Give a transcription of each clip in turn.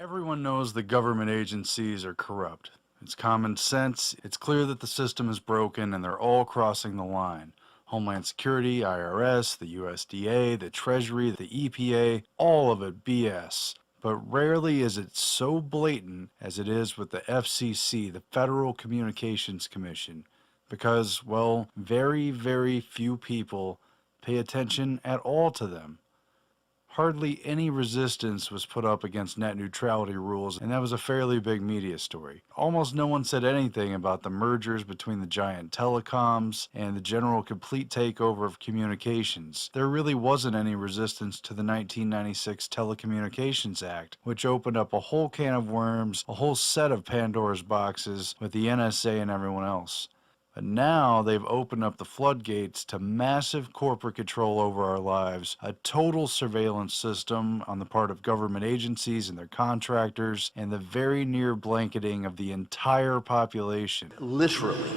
Everyone knows the government agencies are corrupt. It's common sense. It's clear that the system is broken and they're all crossing the line. Homeland Security, IRS, the USDA, the Treasury, the EPA, all of it BS. But rarely is it so blatant as it is with the FCC, the Federal Communications Commission, because, well, very, very few people pay attention at all to them. Hardly any resistance was put up against net neutrality rules, and that was a fairly big media story. Almost no one said anything about the mergers between the giant telecoms and the general complete takeover of communications. There really wasn't any resistance to the 1996 Telecommunications Act, which opened up a whole can of worms, a whole set of Pandora's boxes with the NSA and everyone else. But now they've opened up the floodgates to massive corporate control over our lives, a total surveillance system on the part of government agencies and their contractors, and the very near blanketing of the entire population. Literally,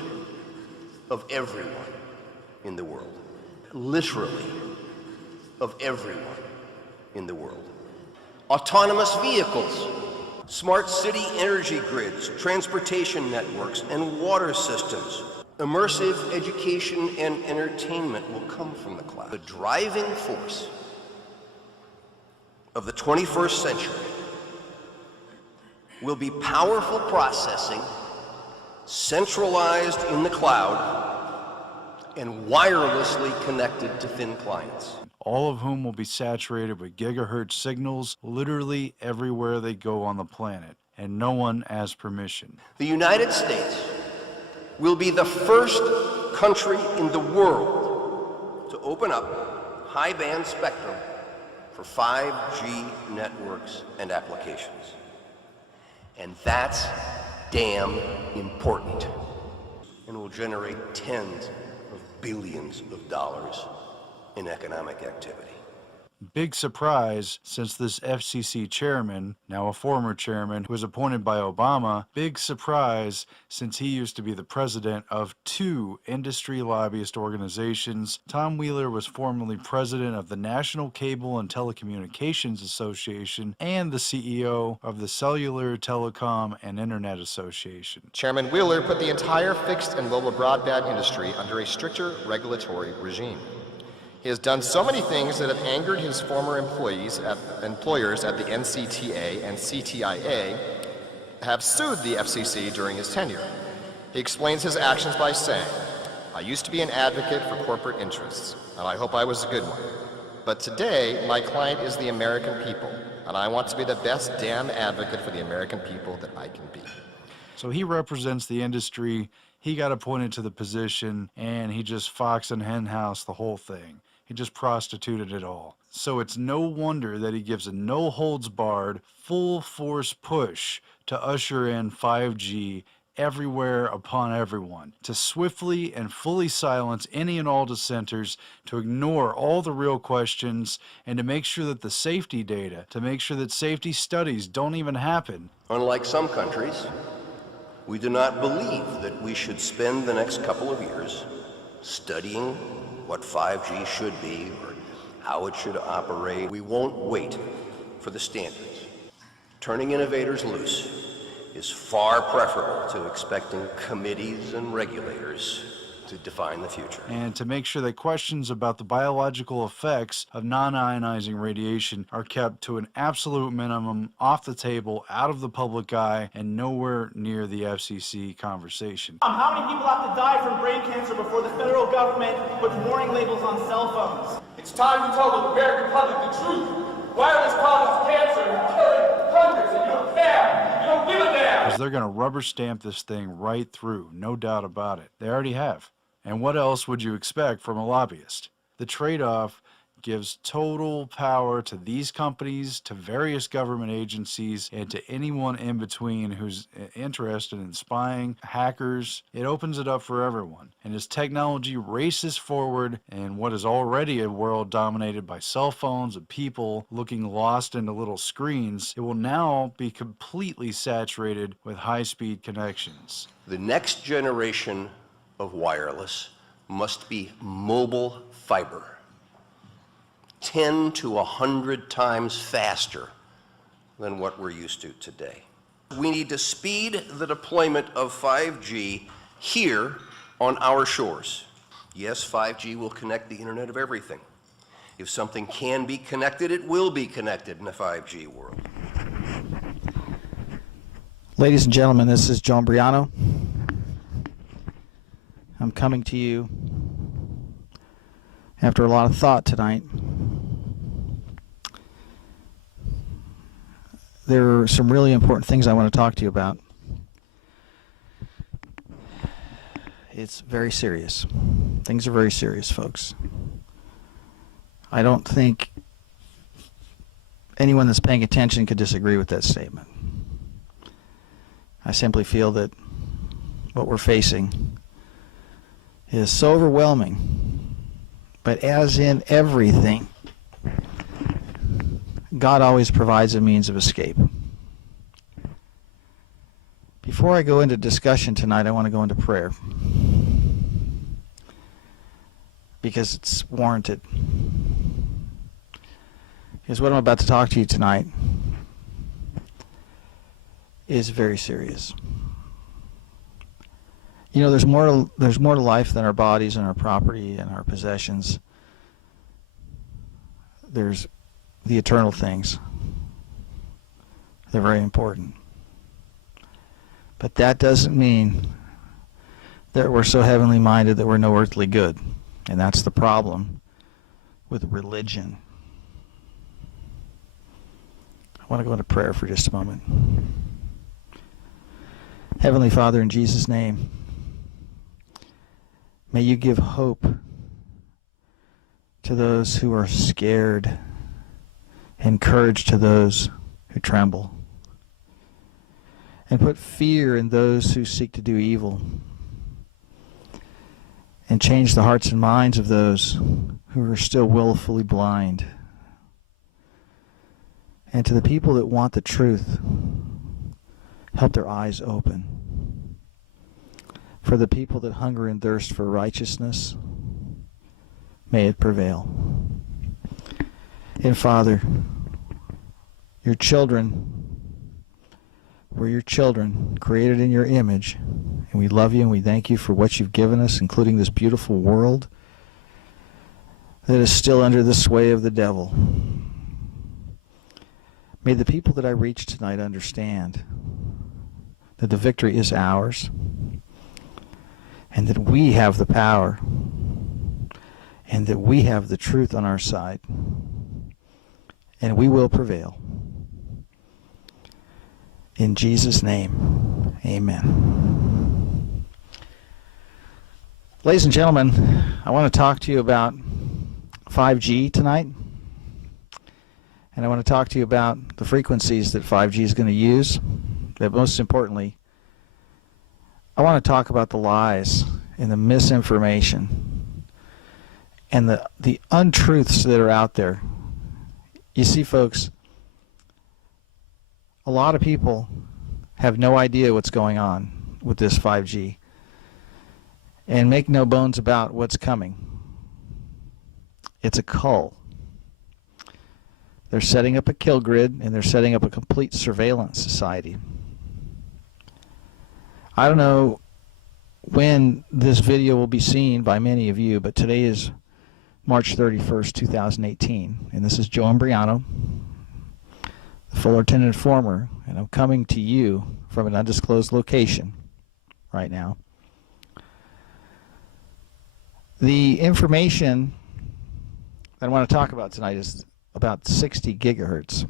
of everyone in the world. Literally, of everyone in the world. Autonomous vehicles, smart city energy grids, transportation networks, and water systems. Immersive education and entertainment will come from the cloud. The driving force of the 21st century will be powerful processing, centralized in the cloud, and wirelessly connected to thin clients. All of whom will be saturated with gigahertz signals literally everywhere they go on the planet, and no one has permission. The United States will be the first country in the world to open up high-band spectrum for 5G networks and applications. And that's damn important, and will generate tens of billions of dollars in economic activity. Big surprise, since this FCC chairman, now a former chairman, who was appointed by Obama, big surprise since he used to be the president of two industry lobbyist organizations. Tom Wheeler was formerly president of the National Cable and Telecommunications Association and the CEO of the Cellular, Telecom, and Internet Association. Chairman Wheeler put the entire fixed and mobile broadband industry under a stricter regulatory regime. He has done so many things that have angered his former employers at the NCTA and CTIA have sued the FCC during his tenure. He explains his actions by saying, "I used to be an advocate for corporate interests, and I hope I was a good one. But today, my client is the American people, and I want to be the best damn advocate for the American people that I can be." So he represents the industry, he got appointed to the position, and he just fox and henhouse the whole thing. He just prostituted it all. So it's no wonder that he gives a no-holds-barred, full-force push to usher in 5G everywhere upon everyone, to swiftly and fully silence any and all dissenters, to ignore all the real questions, and to make sure that the safety data, to make sure that safety studies don't even happen. Unlike some countries, we do not believe that we should spend the next couple of years studying what 5G should be or how it should operate. We won't wait for the standards. Turning innovators loose is far preferable to expecting committees and regulators to define the future. And to make sure that questions about the biological effects of non-ionizing radiation are kept to an absolute minimum, off the table, out of the public eye, and nowhere near the FCC conversation. How many people have to die from brain cancer before the federal government puts warning labels on cell phones? It's time to tell the American public the truth. Wireless causes cancer and killing hundreds, and you don't care. You don't give a damn. Because they're going to rubber stamp this thing right through, no doubt about it. They already have. And what else would you expect from a lobbyist? The trade-off gives total power to these companies, to various government agencies, and to anyone in between who's interested in spying, hackers. It opens it up for everyone. And as technology races forward in what is already a world dominated by cell phones and people looking lost into little screens, it will now be completely saturated with high-speed connections. The next generation of wireless must be mobile fiber, 10 to 100 times faster than what we're used to today. We need to speed the deployment of 5G here on our shores. Yes, 5G will connect the Internet of Everything. If something can be connected, it will be connected in a 5G world. Ladies and gentlemen, this is Joe Briano. I'm coming to you after a lot of thought tonight. There are some really important things I want to talk to you about. It's very serious. Things are very serious, folks. I don't think anyone that's paying attention could disagree with that statement. I simply feel that what we're facing is so overwhelming, but as in everything, God always provides a means of escape. Before I go into discussion tonight, I want to go into prayer because it's warranted. Because what I'm about to talk to you tonight is very serious. You know, there's more to life than our bodies and our property and our possessions. There's the eternal things. They're very important. But that doesn't mean that we're so heavenly minded that we're no earthly good. And that's the problem with religion. I want to go into prayer for just a moment. Heavenly Father, in Jesus' name, may you give hope to those who are scared and courage to those who tremble, and put fear in those who seek to do evil, and change the hearts and minds of those who are still willfully blind. And to the people that want the truth, help their eyes open. For the people that hunger and thirst for righteousness, may it prevail. And Father, your children, we're your children, created in your image, and we love you and we thank you for what you've given us, including this beautiful world that is still under the sway of the devil. May the people that I reach tonight understand that the victory is ours and that we have the power and that we have the truth on our side and we will prevail. In Jesus' name, amen. Ladies and gentlemen, I want to talk to you about 5G tonight. And I want to talk to you about the frequencies that 5G is going to use. But most importantly, I want to talk about the lies and the misinformation and the untruths that are out there. You see, folks, a lot of people have no idea what's going on with this 5G. And make no bones about what's coming. It's a cull. They're setting up a kill grid, and they're setting up a complete surveillance society. I don't know when this video will be seen by many of you, but today is March 31st, 2018, and this is Joe Imbriano, the Fullerton Informer, and I'm coming to you from an undisclosed location right now. The information that I want to talk about tonight is about 60 gigahertz.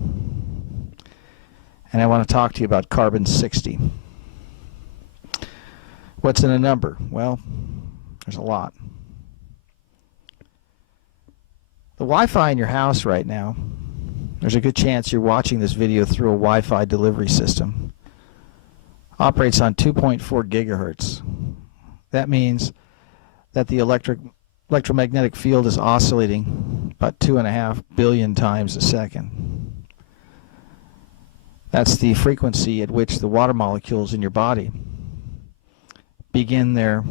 And I want to talk to you about carbon 60. What's in a number? Well, there's a lot. The Wi-Fi in your house right now, there's a good chance you're watching this video through a Wi-Fi delivery system. Operates on 2.4 gigahertz. That means that the electromagnetic field is oscillating about 2.5 billion times a second. That's the frequency at which the water molecules in your body begin their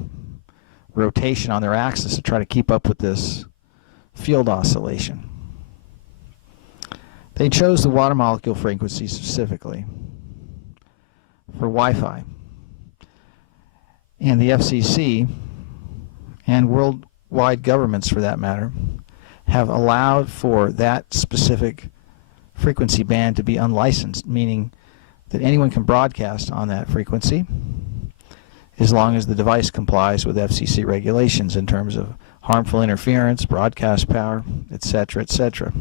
rotation on their axis to try to keep up with this field oscillation. They chose the water molecule frequency specifically for Wi-Fi. And the FCC, and worldwide governments for that matter, have allowed for that specific frequency band to be unlicensed, meaning that anyone can broadcast on that frequency as long as the device complies with FCC regulations in terms of harmful interference, broadcast power, etc., etc.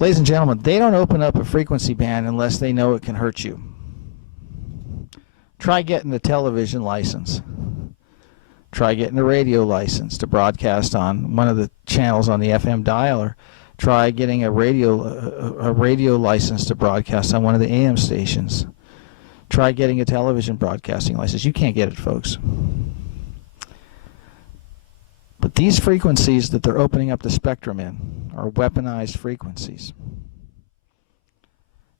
Ladies and gentlemen, they don't open up a frequency band unless they know it can hurt you. Try getting a television license. Try getting a radio license to broadcast on one of the channels on the FM dial, or try getting a radio license to broadcast on one of the AM stations. Try getting a television broadcasting license. You can't get it, folks. But these frequencies that they're opening up the spectrum in are weaponized frequencies.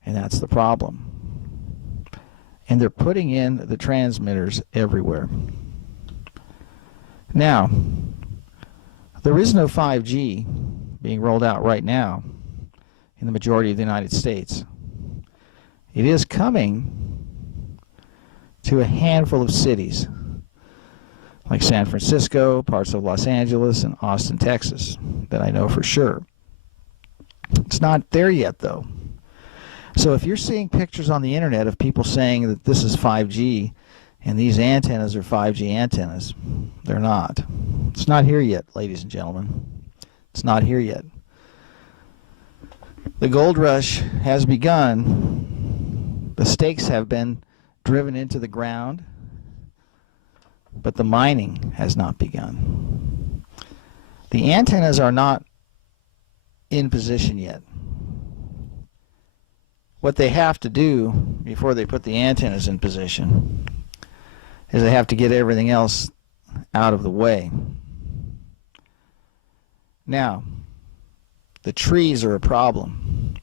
And that's the problem. And they're putting in the transmitters everywhere. Now, there is no 5G being rolled out right now in the majority of the United States. It is coming to a handful of cities, like San Francisco, parts of Los Angeles, and Austin, Texas, that I know for sure. It's not there yet, though. So if you're seeing pictures on the internet of people saying that this is 5G and these antennas are 5G antennas, they're not. It's not here yet, ladies and gentlemen. It's not here yet. The gold rush has begun. The stakes have been driven into the ground, but the mining has not begun. The antennas are not in position yet. What they have to do before they put the antennas in position is they have to get everything else out of the way. Now, the trees are a problem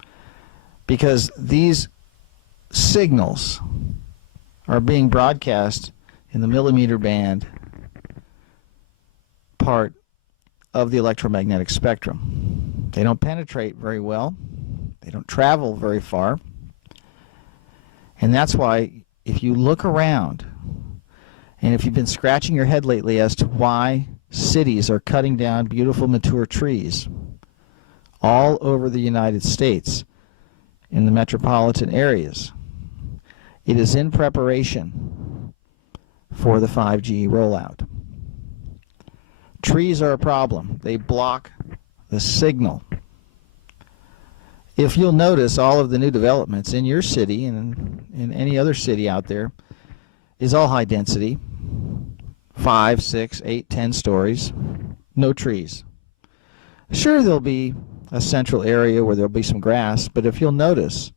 because these signals are being broadcast in the millimeter band part of the electromagnetic spectrum. They don't penetrate very well. They don't travel very far. And that's why if you look around, and if you've been scratching your head lately as to why cities are cutting down beautiful mature trees all over the United States in the metropolitan areas, it is in preparation for the 5G rollout. Trees are a problem. They block the signal. If you'll notice, all of the new developments in your city and in any other city out there is all high density, 5, 6, 8, 10 stories, no trees. Sure, there'll be a central area where there'll be some grass, but if you'll notice,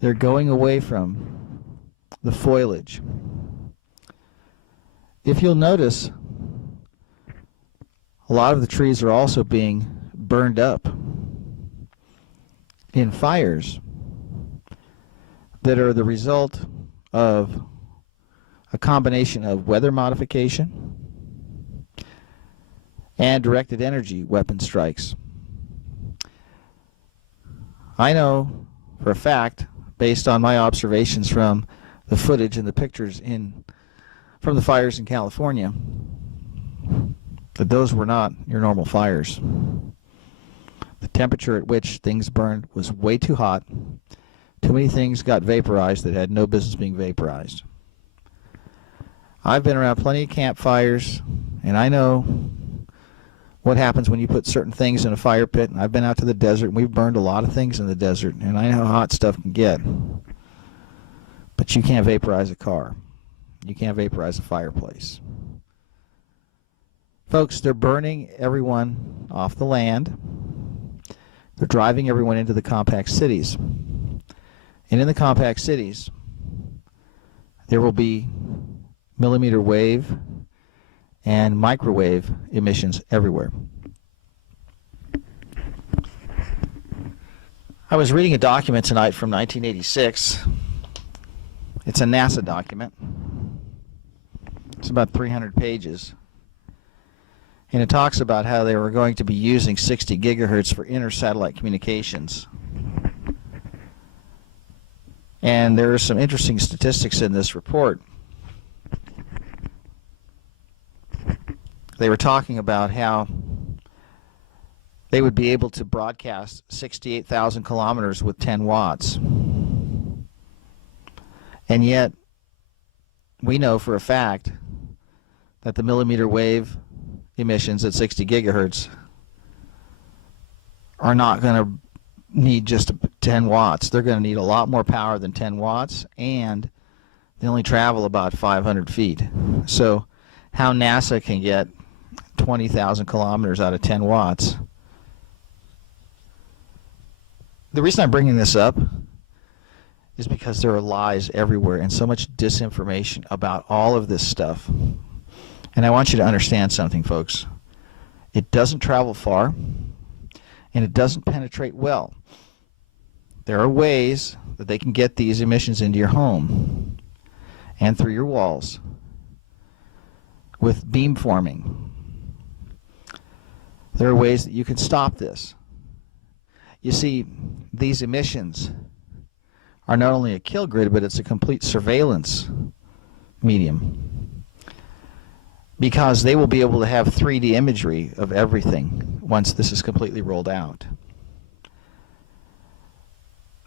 they're going away from the foliage. If you'll notice, a lot of the trees are also being burned up in fires that are the result of a combination of weather modification and directed energy weapon strikes. I know for a fact, based on my observations from the footage and the pictures from the fires in California, that those were not your normal fires. The temperature at which things burned was way too hot. Too many things got vaporized that had no business being vaporized. I've been around plenty of campfires, and I know what happens when you put certain things in a fire pit. And I've been out to the desert, and we've burned a lot of things in the desert, and I know how hot stuff can get. But you can't vaporize a car. You can't vaporize a fireplace. Folks, they're burning everyone off the land. They're driving everyone into the compact cities. And in the compact cities, there will be millimeter wave and microwave emissions everywhere. I was reading a document tonight from 1986. It's a NASA document. It's about 300 pages. And it talks about how they were going to be using 60 gigahertz for inter-satellite communications. And there are some interesting statistics in this report. They were talking about how they would be able to broadcast 68,000 kilometers with 10 watts. And yet, we know for a fact that the millimeter wave emissions at 60 gigahertz are not going to need just 10 watts. They're going to need a lot more power than 10 watts, and they only travel about 500 feet. So how NASA can get 20,000 kilometers out of 10 watts. The reason I'm bringing this up is because there are lies everywhere and so much disinformation about all of this stuff. And I want you to understand something, folks. It doesn't travel far, and it doesn't penetrate well. There are ways that they can get these emissions into your home and through your walls with beamforming. There are ways that you can stop this. You see, these emissions are not only a kill grid, but it's a complete surveillance medium, because they will be able to have 3D imagery of everything once this is completely rolled out.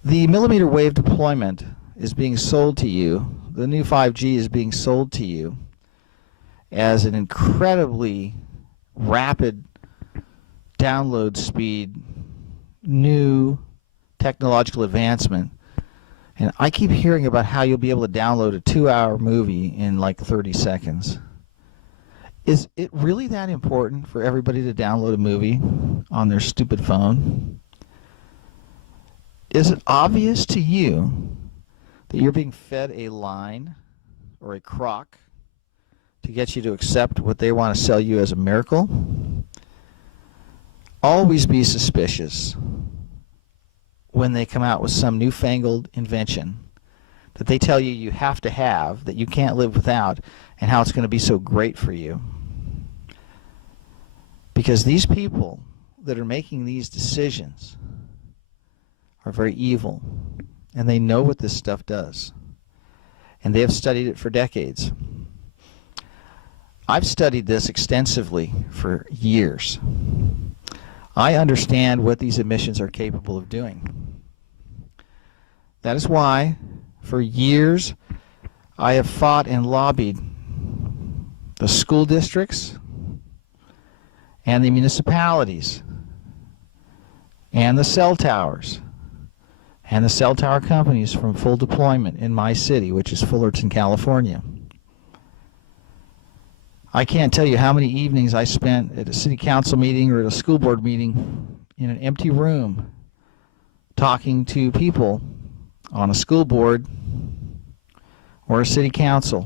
The millimeter wave deployment is being sold to you, the new 5G is being sold to you as an incredibly rapid download speed, new technological advancement. And I keep hearing about how you'll be able to download a 2-hour movie in like 30 seconds. Is it really that important for everybody to download a movie on their stupid phone? Is it obvious to you that you're being fed a line or a crock to get you to accept what they want to sell you as a miracle? Always be suspicious when they come out with some newfangled invention that they tell you you have to have, that you can't live without, and how it's going to be so great for you. Because these people that are making these decisions are very evil, and they know what this stuff does, and they have studied it for decades. I've studied this extensively for years. I understand what these emissions are capable of doing. That is why, for years, I have fought and lobbied the school districts and the municipalities and the cell towers and the cell tower companies from full deployment in my city, which is Fullerton, California. I can't tell you how many evenings I spent at a city council meeting or at a school board meeting in an empty room talking to people on a school board or a city council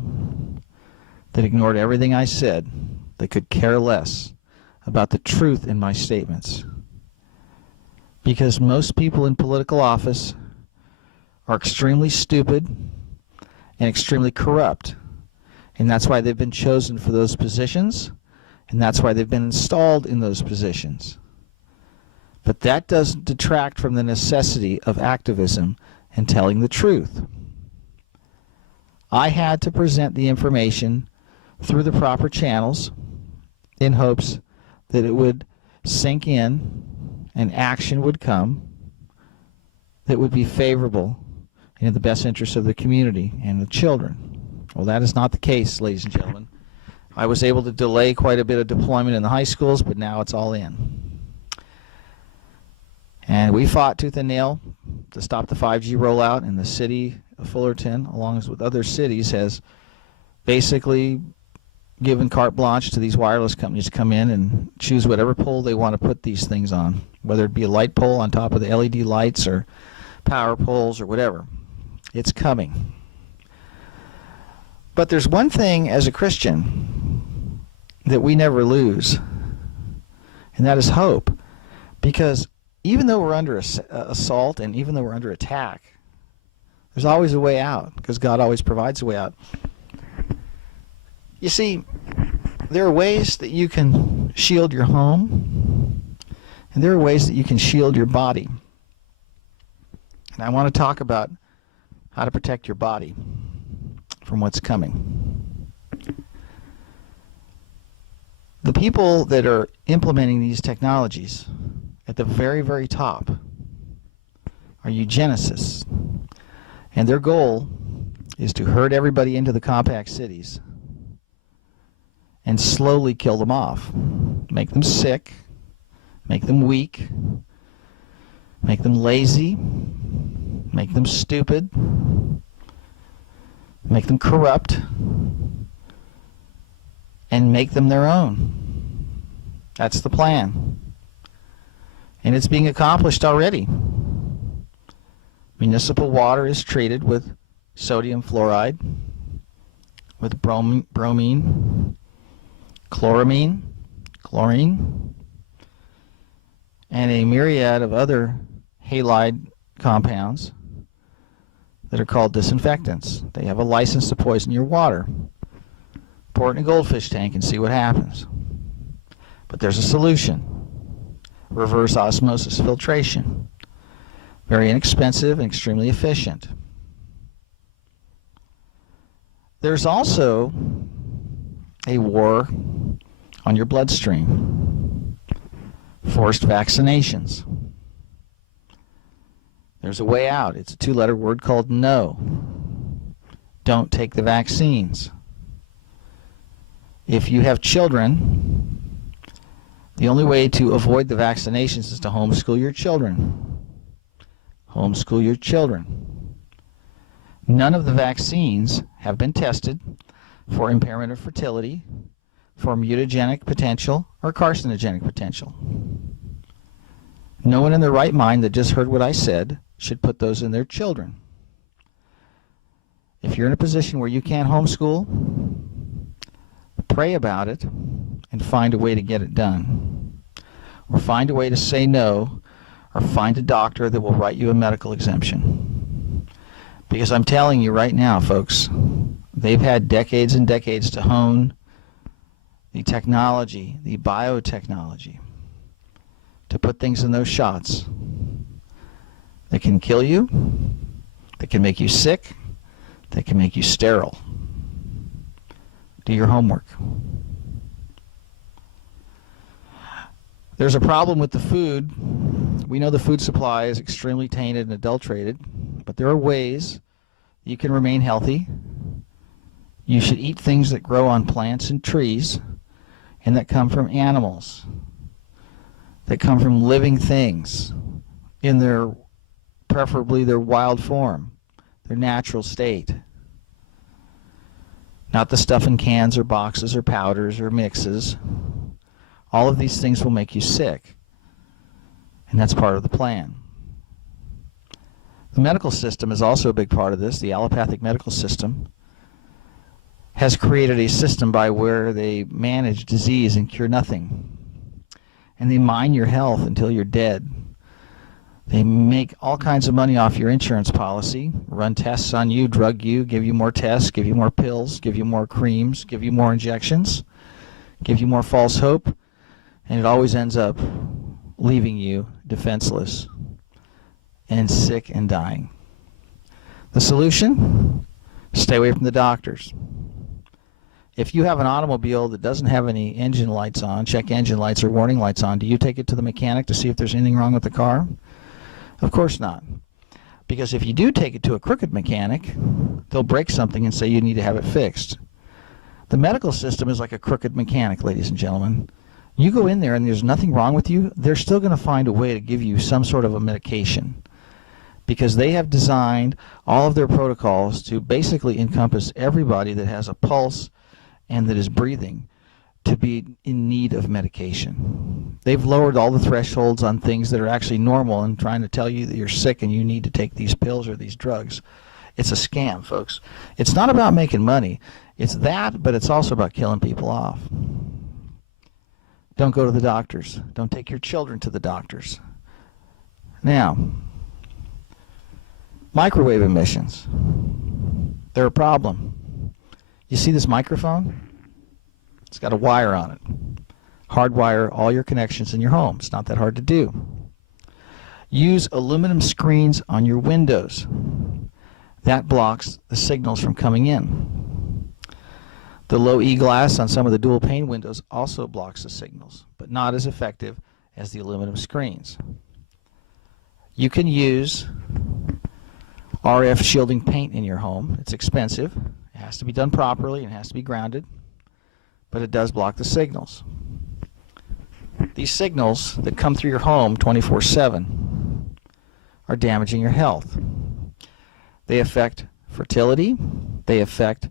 that ignored everything I said. They could care less about the truth in my statements. Because most people in political office are extremely stupid and extremely corrupt. And that's why they've been chosen for those positions, and that's why they've been installed in those positions. But that doesn't detract from the necessity of activism and telling the truth. I had to present the information through the proper channels in hopes that it would sink in and action would come that would be favorable and in the best interest of the community and the children. Well, that is not the case, ladies and gentlemen. I was able to delay quite a bit of deployment in the high schools, but now it's all in. And we fought tooth and nail to stop the 5G rollout, and the city of Fullerton, along with other cities, has basically given carte blanche to these wireless companies to come in and choose whatever pole they want to put these things on, whether it be a light pole on top of the LED lights or power poles or whatever. It's coming. But there's one thing as a Christian that we never lose, and that is hope. Because even though we're under assault and even though we're under attack, there's always a way out, because God always provides a way out. You see, There are ways that you can shield your home, and there are ways that you can shield your body. And I want to talk about how to protect your body from what's coming. The people that are implementing these technologies at the very, very top are eugenicists. And their goal is to herd everybody into the compact cities and slowly kill them off. Make them sick, make them weak, make them lazy, make them stupid, make them corrupt, and make them their own. That's the plan. And it's being accomplished already. Municipal water is treated with sodium fluoride, with bromine, chloramine, chlorine, and a myriad of other halide compounds that are called disinfectants. They have a license to poison your water. Pour it in a goldfish tank and see what happens. But there's a solution. Reverse osmosis filtration. Very inexpensive and extremely efficient. There's also a war on your bloodstream. Forced vaccinations. There's a way out. It's a 2-letter word called no. Don't take the vaccines. If you have children, the only way to avoid the vaccinations is to homeschool your children. Homeschool your children. None of the vaccines have been tested for impairment of fertility, for mutagenic potential, or carcinogenic potential. No one in their right mind that just heard what I said should put those in their children. If you're in a position where you can't homeschool, pray about it and find a way to get it done. Or find a way to say no, or find a doctor that will write you a medical exemption. Because I'm telling you right now, folks, they've had decades and decades to hone the technology, the biotechnology, to put things in those shots that can kill you, that can make you sick, that can make you sterile. Do your homework. There's a problem with the food. We know the food supply is extremely tainted and adulterated, but there are ways you can remain healthy. You should eat things that grow on plants and trees and that come from animals, that come from living things in their, preferably their wild form, their natural state. Not the stuff in cans or boxes or powders or mixes. All of these things will make you sick. And that's part of the plan. The medical system is also a big part of this. The allopathic medical system has created a system by where they manage disease and cure nothing. And they mine your health until you're dead. They make all kinds of money off your insurance policy, run tests on you, drug you, give you more tests, give you more pills, give you more creams, give you more injections, give you more false hope, and it always ends up leaving you defenseless and sick and dying. The solution? Stay away from the doctors. If you have an automobile that doesn't have any engine lights on, check engine lights or warning lights on, do you take it to the mechanic to see if there's anything wrong with the car? Of course not. Because if you do take it to a crooked mechanic, they'll break something and say you need to have it fixed. The medical system is like a crooked mechanic, ladies and gentlemen. You go in there and there's nothing wrong with you, they're still going to find a way to give you some sort of a medication. Because they have designed all of their protocols to basically encompass everybody that has a pulse and that is breathing to be in need of medication. They've lowered all the thresholds on things that are actually normal and trying to tell you that you're sick and you need to take these pills or these drugs. It's a scam, folks. It's not about making money. It's that, but it's also about killing people off. Don't go to the doctors. Don't take your children to the doctors. Now, microwave emissions. They're a problem. You see this microphone? It's got a wire on it. Hardwire all your connections in your home. It's not that hard to do. Use aluminum screens on your windows. That blocks the signals from coming in. The low E glass on some of the dual pane windows also blocks the signals, but not as effective as the aluminum screens. You can use RF shielding paint in your home. It's expensive. It has to be done properly and it has to be grounded, but it does block the signals. These signals that come through your home 24/7 are damaging your health. They affect fertility. They affect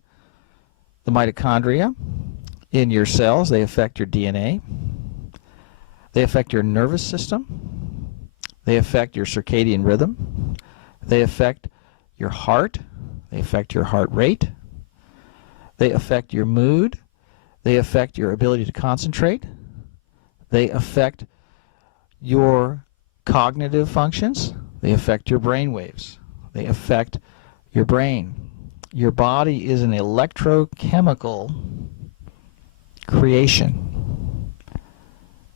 the mitochondria in your cells. They affect your DNA. They affect your nervous system. They affect your circadian rhythm. They affect your heart. They affect your heart rate. They affect your mood. They affect your ability to concentrate. They affect your cognitive functions. They affect your brain waves. They affect your brain. Your body is an electrochemical creation.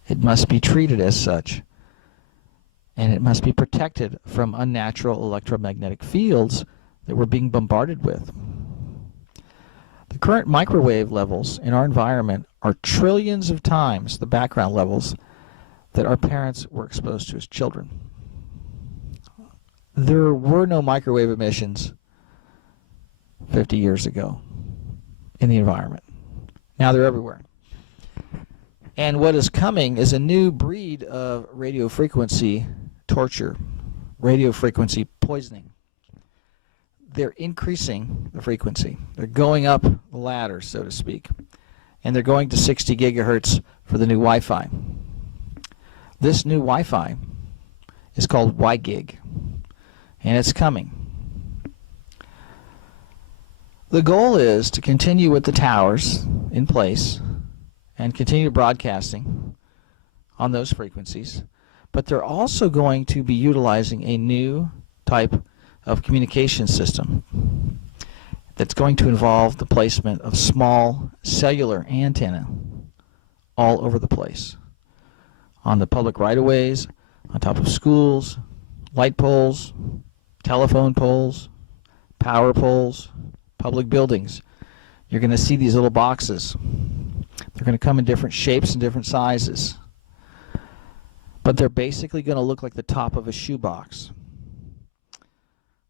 It must be treated as such, and it must be protected from unnatural electromagnetic fields that we're being bombarded with. The current microwave levels in our environment are trillions of times the background levels that our parents were exposed to as children. There were no microwave emissions 50 years ago in the environment. Now they're everywhere. And what is coming is a new breed of radio frequency torture, radio frequency poisoning. They're increasing the frequency. They're going up the ladder, so to speak. And they're going to 60 gigahertz for the new Wi-Fi. This new Wi-Fi is called WiGig, and it's coming. The goal is to continue with the towers in place and continue broadcasting on those frequencies, but they're also going to be utilizing a new type of communication system that's going to involve the placement of small cellular antenna all over the place, on the public right-of-ways, on top of schools, light poles, telephone poles, power poles, public buildings. You're going to see these little boxes. They're going to come in different shapes and different sizes, but they're basically going to look like the top of a shoebox.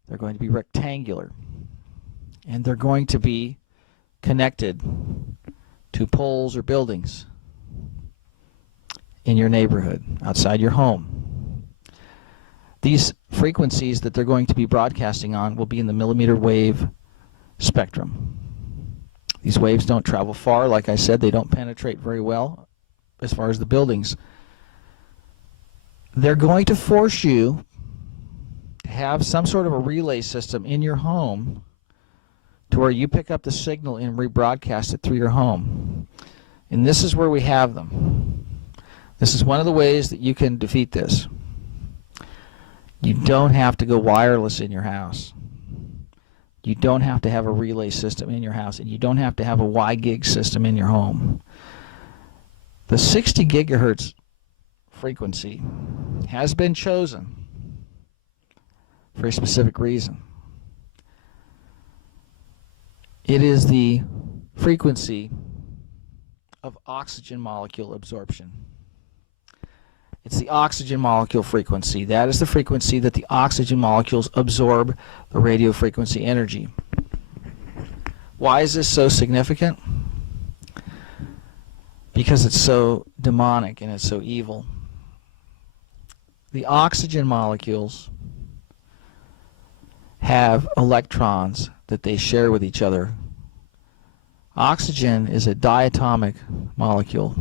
They're going to be rectangular, and they're going to be connected to poles or buildings in your neighborhood, outside your home. These frequencies that they're going to be broadcasting on will be in the millimeter wave spectrum. These waves don't travel far. Like I said, they don't penetrate very well as far as the buildings. They're going to force you to have some sort of a relay system in your home to where you pick up the signal and rebroadcast it through your home. And this is where we have them. This is one of the ways that you can defeat this. You don't have to go wireless in your house. You don't have to have a relay system in your house, and you don't have to have a WiGig system in your home. The 60 gigahertz frequency has been chosen for a specific reason. It is the frequency of oxygen molecule absorption. It's the oxygen molecule frequency. That is the frequency that the oxygen molecules absorb the radio frequency energy. Why is this so significant? Because it's so demonic and it's so evil. The oxygen molecules have electrons that they share with each other. Oxygen is a diatomic molecule.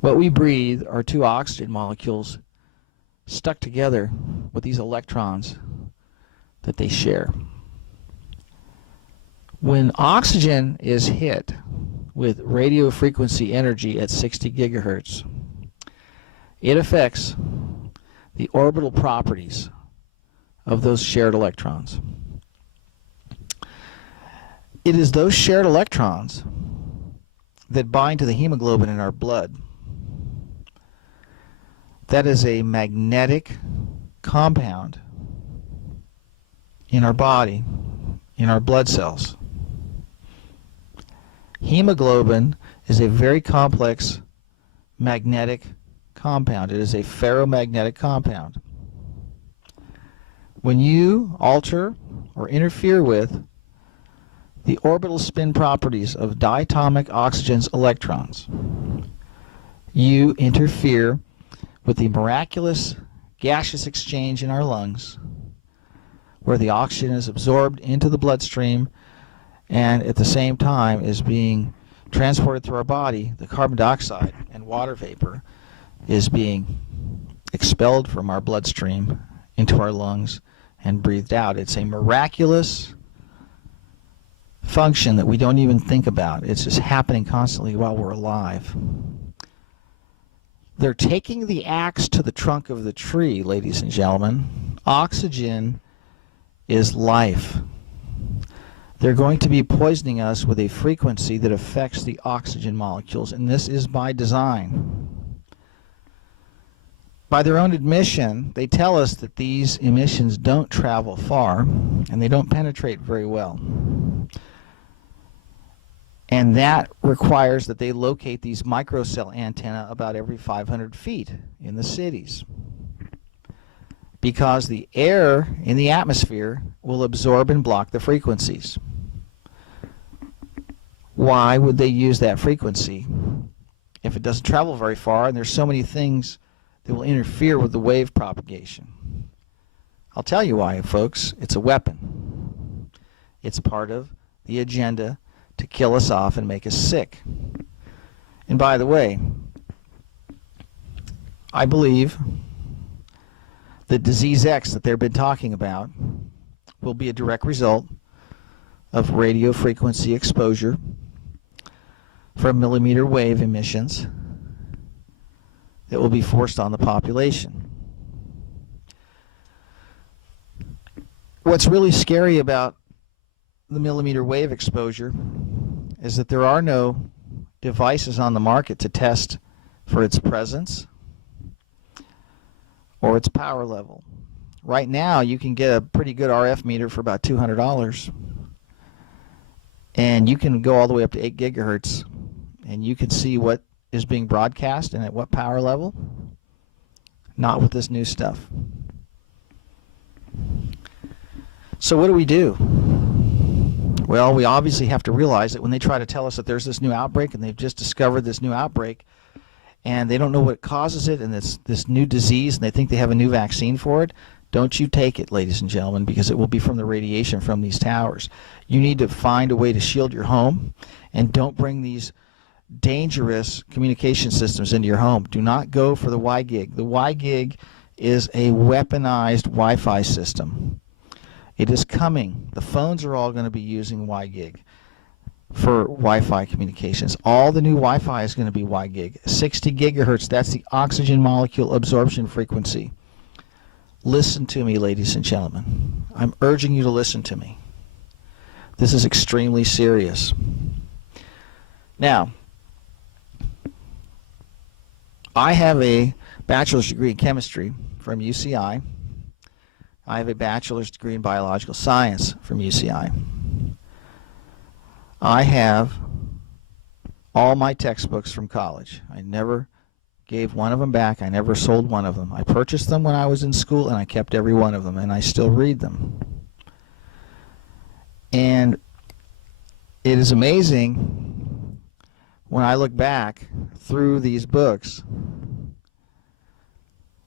What we breathe are two oxygen molecules stuck together with these electrons that they share. When oxygen is hit with radio frequency energy at 60 gigahertz, it affects the orbital properties of those shared electrons. It is those shared electrons that bind to the hemoglobin in our blood. That is a magnetic compound in our body, in our blood cells. Hemoglobin is a very complex magnetic compound. It is a ferromagnetic compound. When you alter or interfere with the orbital spin properties of diatomic oxygen's electrons, you interfere with the miraculous gaseous exchange in our lungs, where the oxygen is absorbed into the bloodstream and at the same time is being transported through our body. The carbon dioxide and water vapor is being expelled from our bloodstream into our lungs and breathed out. It's a miraculous function that we don't even think about. It's just happening constantly while we're alive. They're taking the axe to the trunk of the tree, ladies and gentlemen. Oxygen is life. They're going to be poisoning us with a frequency that affects the oxygen molecules, and this is by design. By their own admission, they tell us that these emissions don't travel far and they don't penetrate very well. And that requires that they locate these microcell antennae about every 500 feet in the cities, because the air in the atmosphere will absorb and block the frequencies. Why would they use that frequency if it doesn't travel very far and there's so many things that will interfere with the wave propagation? I'll tell you why, folks. It's a weapon. It's part of the agenda to kill us off and make us sick. And by the way, I believe that disease X that they've been talking about will be a direct result of radio frequency exposure from millimeter wave emissions that will be forced on the population. What's really scary about the millimeter wave exposure is that there are no devices on the market to test for its presence or its power level. Right now you can get a pretty good RF meter for about $200, and you can go all the way up to 8 gigahertz and you can see what is being broadcast and at what power level. Not with this new stuff. So what do we do? Well, we obviously have to realize that when they try to tell us that there's this new outbreak and they've just discovered this new outbreak and they don't know what causes it and it's this new disease and they think they have a new vaccine for it, don't you take it, ladies and gentlemen, because it will be from the radiation from these towers. You need to find a way to shield your home, and don't bring these dangerous communication systems into your home. Do not go for the WiGig. The WiGig is a weaponized Wi-Fi system. It is coming. The phones are all going to be using WiGig for Wi-Fi communications. All the new Wi-Fi is going to be WiGig. 60 gigahertz, that's the oxygen molecule absorption frequency. Listen to me, ladies and gentlemen. I'm urging you to listen to me. This is extremely serious. Now, I have a bachelor's degree in chemistry from UCI. I have a bachelor's degree in biological science from UCI. I have all my textbooks from college. I never gave one of them back. I never sold one of them. I purchased them when I was in school, and I kept every one of them, and I still read them. And it is amazing when I look back through these books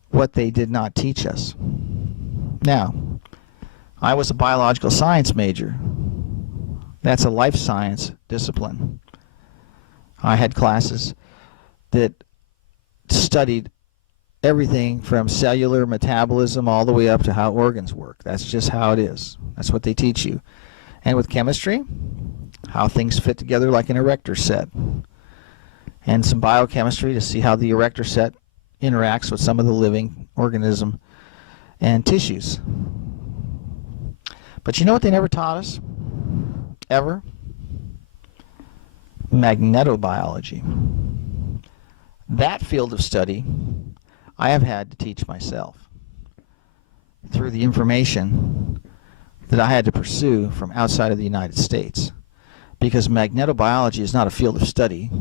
what they did not teach us. Now, I was a biological science major. That's a life science discipline. I had classes that studied everything from cellular metabolism all the way up to how organs work. That's just how it is. That's what they teach you. And with chemistry, how things fit together like an erector set. And some biochemistry to see how the erector set interacts with some of the living organism and tissues. But you know what they never taught us? Ever? magnetobiology. That field of study I have had to teach myself through the information that I had to pursue from outside of the United States, because magnetobiology is not a field of study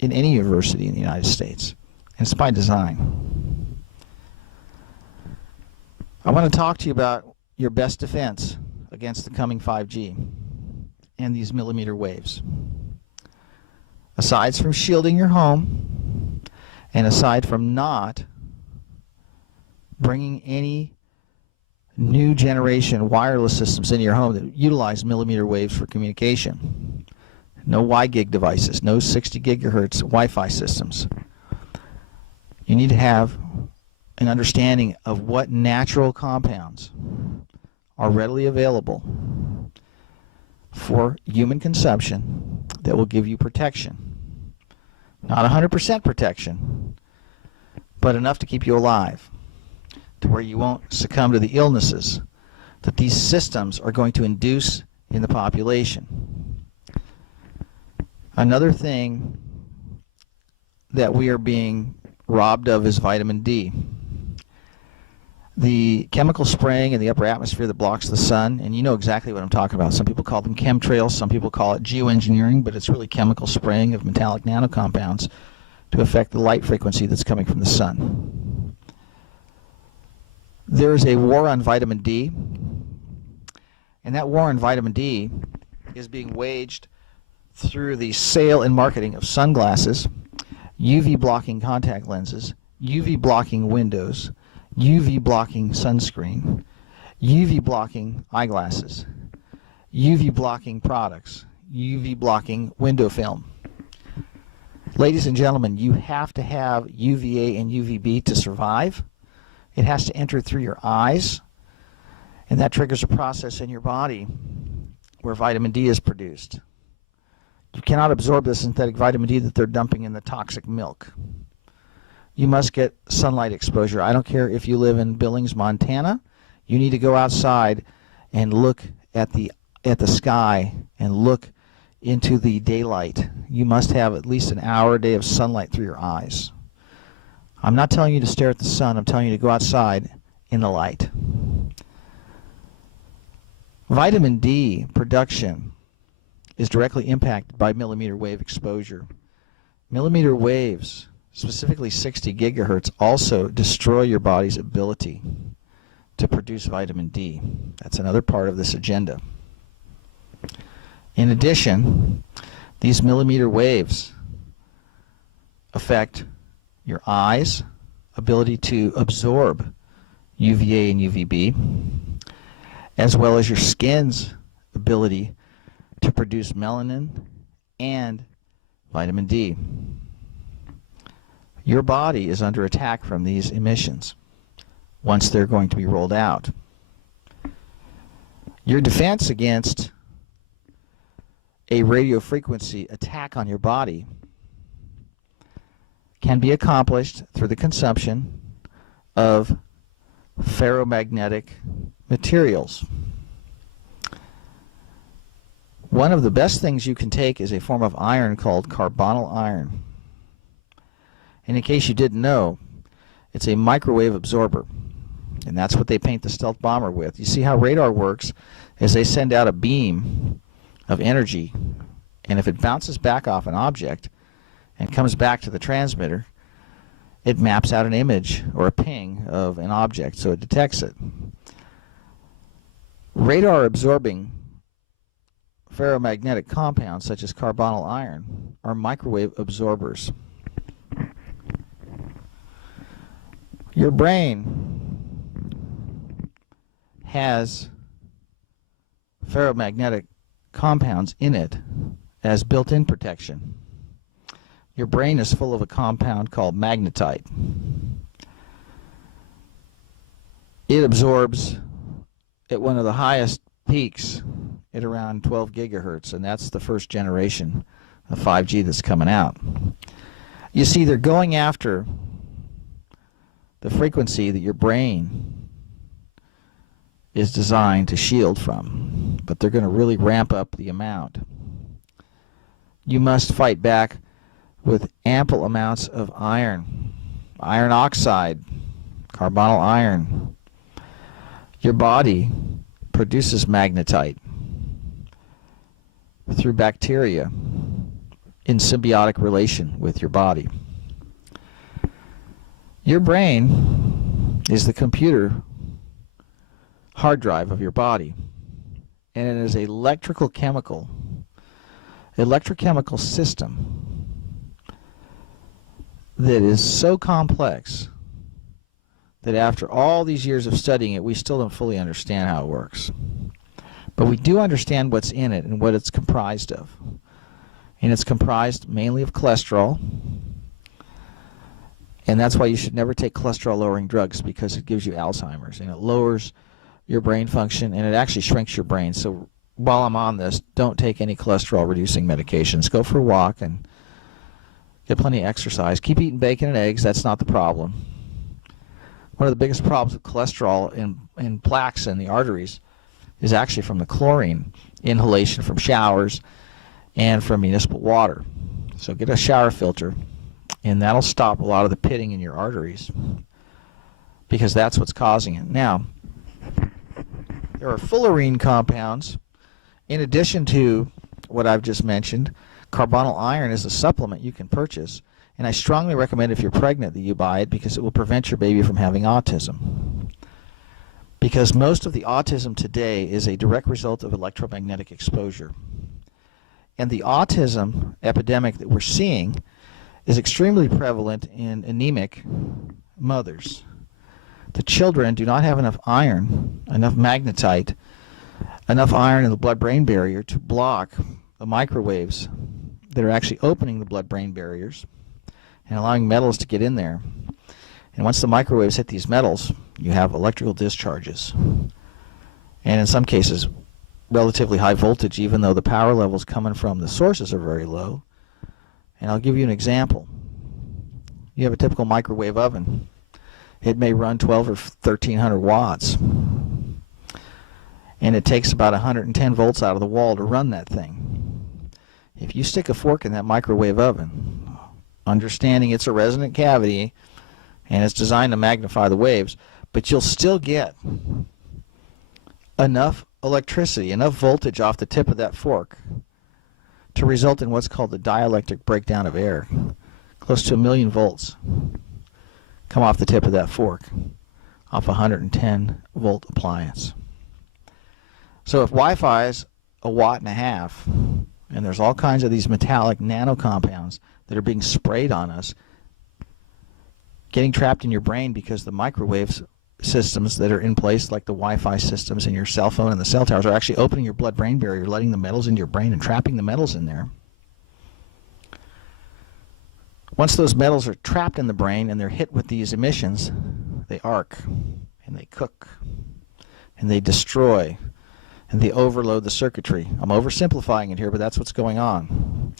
in any university in the United States, and it's by design. I want to talk to you about your best defense against the coming 5G and these millimeter waves. Aside from shielding your home, and aside from not bringing any new generation wireless systems into your home that utilize millimeter waves for communication, no Y-gig devices, no 60 gigahertz Wi-Fi systems, you need to have an understanding of what natural compounds are readily available for human consumption that will give you protection. Not 100% protection, but enough to keep you alive, to where you won't succumb to the illnesses that these systems are going to induce in the population. Another thing that we are being robbed of is vitamin D. The chemical spraying in the upper atmosphere that blocks the sun, and you know exactly what I'm talking about. Some people call them chemtrails, some people call it geoengineering, but it's really chemical spraying of metallic nanocompounds to affect the light frequency that's coming from the sun. There is a war on vitamin D, and that war on vitamin D is being waged through the sale and marketing of sunglasses, UV blocking contact lenses, UV blocking windows, UV blocking sunscreen, UV blocking eyeglasses, UV blocking products, UV blocking window film. Ladies and gentlemen, you have to have UVA and UVB to survive. It has to enter through your eyes, and that triggers a process in your body where vitamin D is produced. You cannot absorb the synthetic vitamin D that they're dumping in the toxic milk. You must get sunlight exposure. I don't care if you live in Billings, Montana. You need to go outside and look at the sky and look into the daylight. You must have at least an hour a day of sunlight through your eyes. I'm not telling you to stare at the sun. I'm telling you to go outside in the light. Vitamin D production is directly impacted by millimeter wave exposure. Millimeter waves, specifically 60 gigahertz, also destroy your body's ability to produce vitamin D. That's another part of this agenda. In addition, these millimeter waves affect your eyes' ability to absorb UVA and UVB, as well as your skin's ability to produce melanin and vitamin D. Your body is under attack from these emissions once they're going to be rolled out. Your defense against a radio frequency attack on your body can be accomplished through the consumption of ferromagnetic materials. One of the best things you can take is a form of iron called carbonyl iron. And in case you didn't know, it's a microwave absorber. And that's what they paint the stealth bomber with. You see how radar works is they send out a beam of energy, and if it bounces back off an object and comes back to the transmitter, it maps out an image or a ping of an object, so it detects it. Radar absorbing ferromagnetic compounds such as carbonyl iron are microwave absorbers. Your brain has ferromagnetic compounds in it as built-in protection. Your brain is full of a compound called magnetite. It absorbs at one of the highest peaks at around 12 gigahertz, and that's the first generation of 5G that's coming out. You see, they're going after the frequency that your brain is designed to shield from, but they're going to really ramp up the amount. you must fight back with ample amounts of iron, iron oxide, carbonyl iron. Your body produces magnetite through bacteria in symbiotic relation with your body. Your brain is the computer hard drive of your body, and it is an electrochemical system that is so complex that after all these years of studying it, we still don't fully understand how it works. But we do understand what's in it and what it's comprised of. And it's comprised mainly of cholesterol, and that's why you should never take cholesterol-lowering drugs, because it gives you Alzheimer's, and it lowers your brain function, and it actually shrinks your brain. So while I'm on this, don't take any cholesterol-reducing medications. Go for a walk and get plenty of exercise. Keep eating bacon and eggs. That's not the problem. One of the biggest problems with cholesterol and plaques in the arteries is actually from the chlorine inhalation from showers and from municipal water. So get a shower filter, and that'll stop a lot of the pitting in your arteries, because that's what's causing it. Now, there are fullerene compounds in addition to what I've just mentioned. Carbonyl iron is a supplement you can purchase, and I strongly recommend if you're pregnant that you buy it, because it will prevent your baby from having autism. Because most of the autism today is a direct result of electromagnetic exposure. And the autism epidemic that we're seeing is extremely prevalent in anemic mothers. The children do not have enough iron, enough magnetite, enough iron in the blood-brain barrier to block the microwaves that are actually opening the blood-brain barriers and allowing metals to get in there. And once the microwaves hit these metals, you have electrical discharges. And in some cases, relatively high voltage, even though the power levels coming from the sources are very low. And I'll give you an example. You have a typical microwave oven. It may run 12 or 1300 watts. And it takes about 110 volts out of the wall to run that thing. If you stick a fork in that microwave oven, understanding it's a resonant cavity and it's designed to magnify the waves, but you'll still get enough electricity, enough voltage off the tip of that fork to result in what's called the dielectric breakdown of air. Close to 1,000,000 volts come off the tip of that fork, off a 110 volt appliance. So if Wi-Fi is 1.5 watts, and there's all kinds of these metallic nano compounds that are being sprayed on us, getting trapped in your brain because the microwaves systems that are in place, like the Wi-Fi systems in your cell phone and the cell towers, are actually opening your blood-brain barrier, letting the metals into your brain and trapping the metals in there. Once those metals are trapped in the brain and they're hit with these emissions, they arc and they cook and they destroy and they overload the circuitry. I'm oversimplifying it here, but that's what's going on.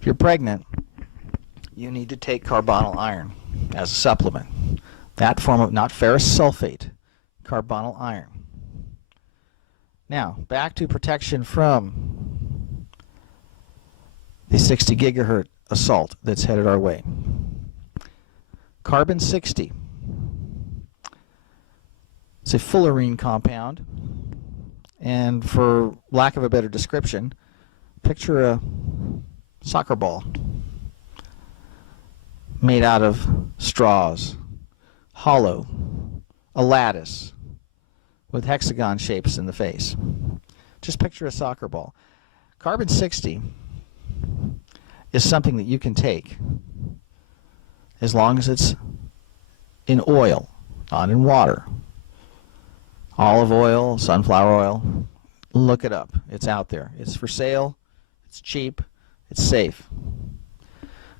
If you're pregnant, you need to take carbonyl iron as a supplement. That form of, not ferrous sulfate, carbonyl iron. Now, back to protection from the 60 gigahertz assault that's headed our way. Carbon-60. It's a fullerene compound, and for lack of a better description, picture a soccer ball made out of straws, hollow, a lattice with hexagon shapes in the face. Just picture a soccer ball. Carbon-60 is something that you can take as long as it's in oil, not in water. Olive oil, sunflower oil, look it up. It's out there. It's for sale. It's cheap. It's safe.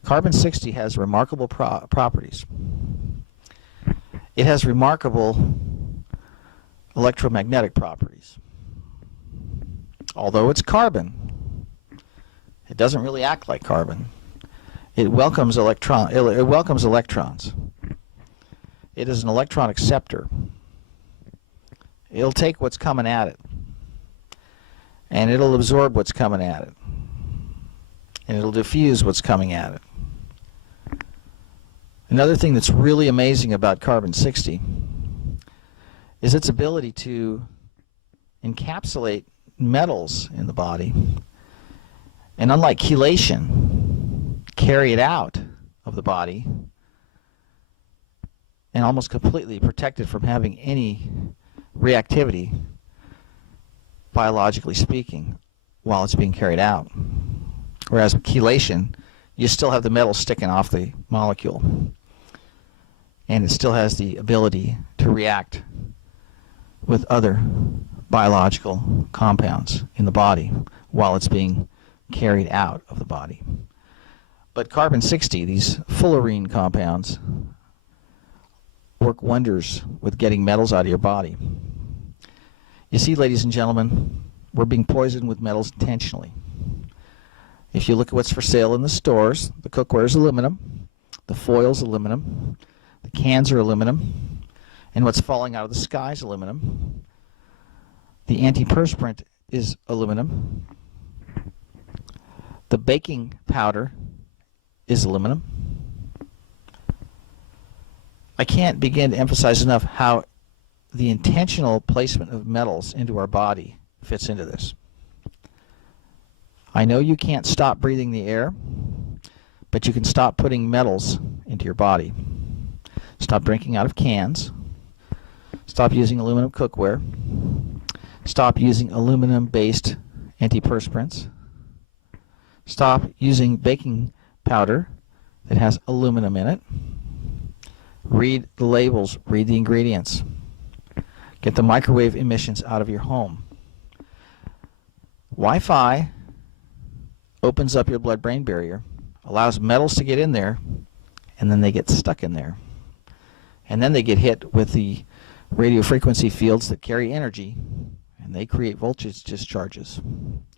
Carbon-60 has remarkable properties. It has remarkable electromagnetic properties. Although it's carbon, it doesn't really act like carbon. It welcomes electrons. It is an electron acceptor. It'll take what's coming at it, and it'll absorb what's coming at it. and it'll diffuse what's coming at it. Another thing that's really amazing about carbon-60 is its ability to encapsulate metals in the body, and unlike chelation, carry it out of the body and almost completely protect it from having any reactivity, biologically speaking, while it's being carried out. Whereas with chelation, you still have the metal sticking off the molecule, and it still has the ability to react with other biological compounds in the body while it's being carried out of the body. But carbon-60, these fullerene compounds, work wonders with getting metals out of your body. You see, ladies and gentlemen, we're being poisoned with metals intentionally. If you look at what's for sale in the stores, the cookware is aluminum, the foil's aluminum, the cans are aluminum, and what's falling out of the sky is aluminum. The antiperspirant is aluminum. The baking powder is aluminum. I can't begin to emphasize enough how the intentional placement of metals into our body fits into this. I know you can't stop breathing the air, but you can stop putting metals into your body. Stop drinking out of cans. Stop using aluminum cookware. Stop using aluminum-based antiperspirants. Stop using baking powder that has aluminum in it. Read the labels, read the ingredients. Get the microwave emissions out of your home. Wi-Fi opens up your blood-brain barrier, allows metals to get in there, and then they get stuck in there. And then they get hit with the radio frequency fields that carry energy, and they create voltage discharges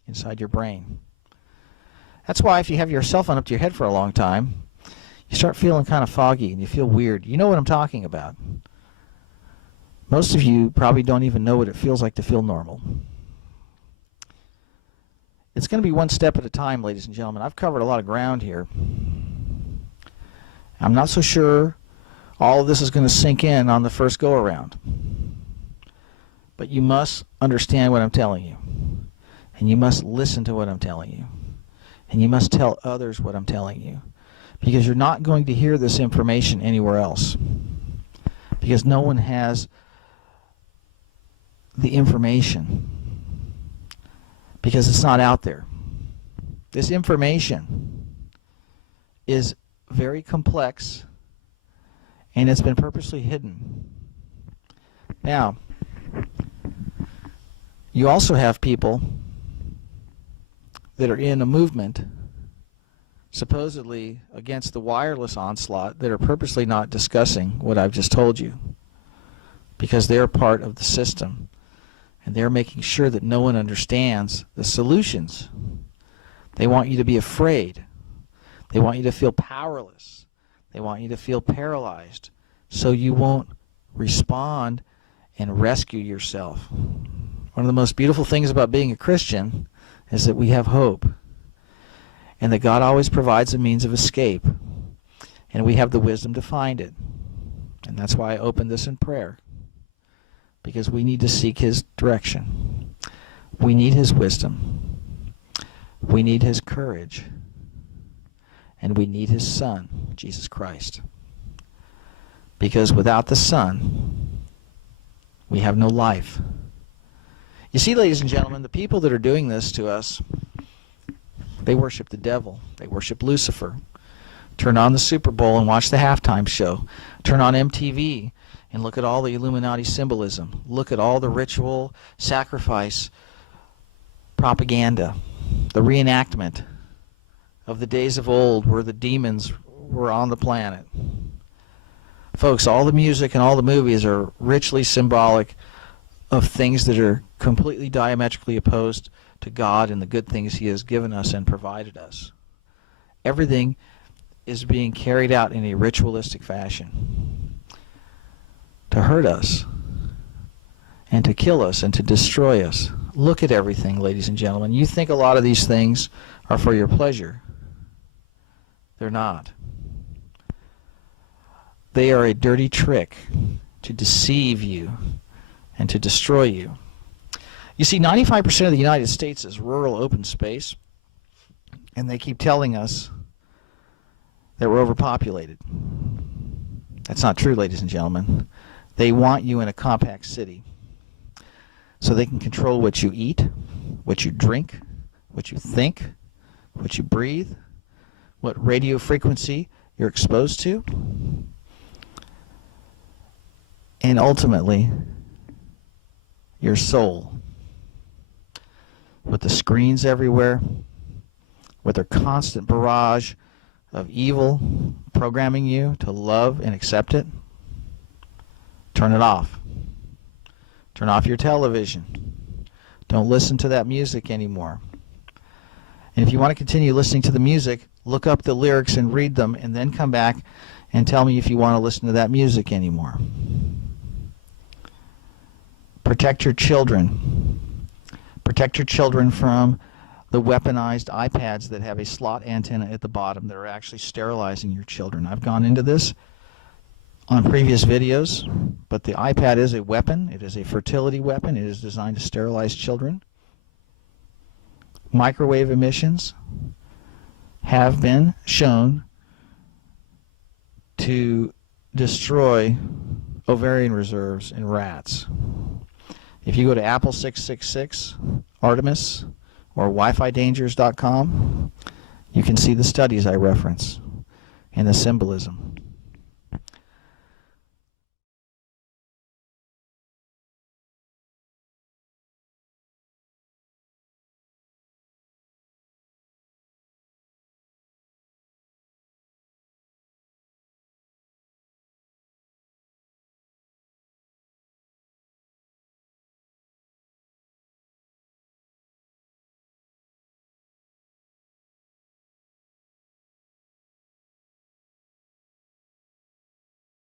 inside your brain. That's why if you have your cell phone up to your head for a long time, you start feeling kind of foggy and you feel weird. You know what I'm talking about. Most of you probably don't even know what it feels like to feel normal. It's going to be one step at a time, ladies and gentlemen. I've covered a lot of ground here. I'm not so sure all of this is going to sink in on the first go-around. But you must understand what I'm telling you. And you must listen to what I'm telling you. And you must tell others what I'm telling you. Because you're not going to hear this information anywhere else. Because no one has the information. Because it's not out there. This information is very complex, and it's been purposely hidden. Now, you also have people that are in a movement supposedly against the wireless onslaught that are purposely not discussing what I've just told you, because they're part of the system, and they're making sure that no one understands the solutions. They want you to be afraid. They want you to feel powerless. They want you to feel paralyzed, so you won't respond and rescue yourself. One of the most beautiful things about being a Christian is that we have hope, and that God always provides a means of escape, and we have the wisdom to find it. And that's why I opened this in prayer, because we need to seek His direction. We need His wisdom. We need His courage. And we need His Son, Jesus Christ. Because without the Son, we have no life. You see, ladies and gentlemen, the people that are doing this to us, they worship the devil. They worship Lucifer. Turn on the Super Bowl and watch the halftime show. Turn on MTV and look at all the Illuminati symbolism. Look at all the ritual, sacrifice, propaganda, the reenactment of the days of old where the demons were on the planet. Folks, all the music and all the movies are richly symbolic of things that are completely diametrically opposed to God and the good things He has given us and provided us. Everything is being carried out in a ritualistic fashion to hurt us and to kill us and to destroy us. Look at everything, ladies and gentlemen. You think a lot of these things are for your pleasure, They're not. They are a dirty trick to deceive you and to destroy you. You see, 95% of the United States is rural open space, and they keep telling us that we're overpopulated. That's not true, ladies and gentlemen. They want you in a compact city so they can control what you eat, what you drink, what you think, what you breathe, what radio frequency you're exposed to, and ultimately, your soul. With the screens everywhere, with their constant barrage of evil programming you to love and accept it, turn it off. Turn off your television. Don't listen to that music anymore. And if you want to continue listening to the music, look up the lyrics and read them, and then come back and tell me if you want to listen to that music anymore. Protect your children. Protect your children from the weaponized iPads that have a slot antenna at the bottom that are actually sterilizing your children. I've gone into this on previous videos, but the iPad is a weapon. It is a fertility weapon. It is designed to sterilize children. Microwave emissions have been shown to destroy ovarian reserves in rats. If you go to Apple 666, Artemis, or WiFiDangers.com, you can see the studies I reference and the symbolism.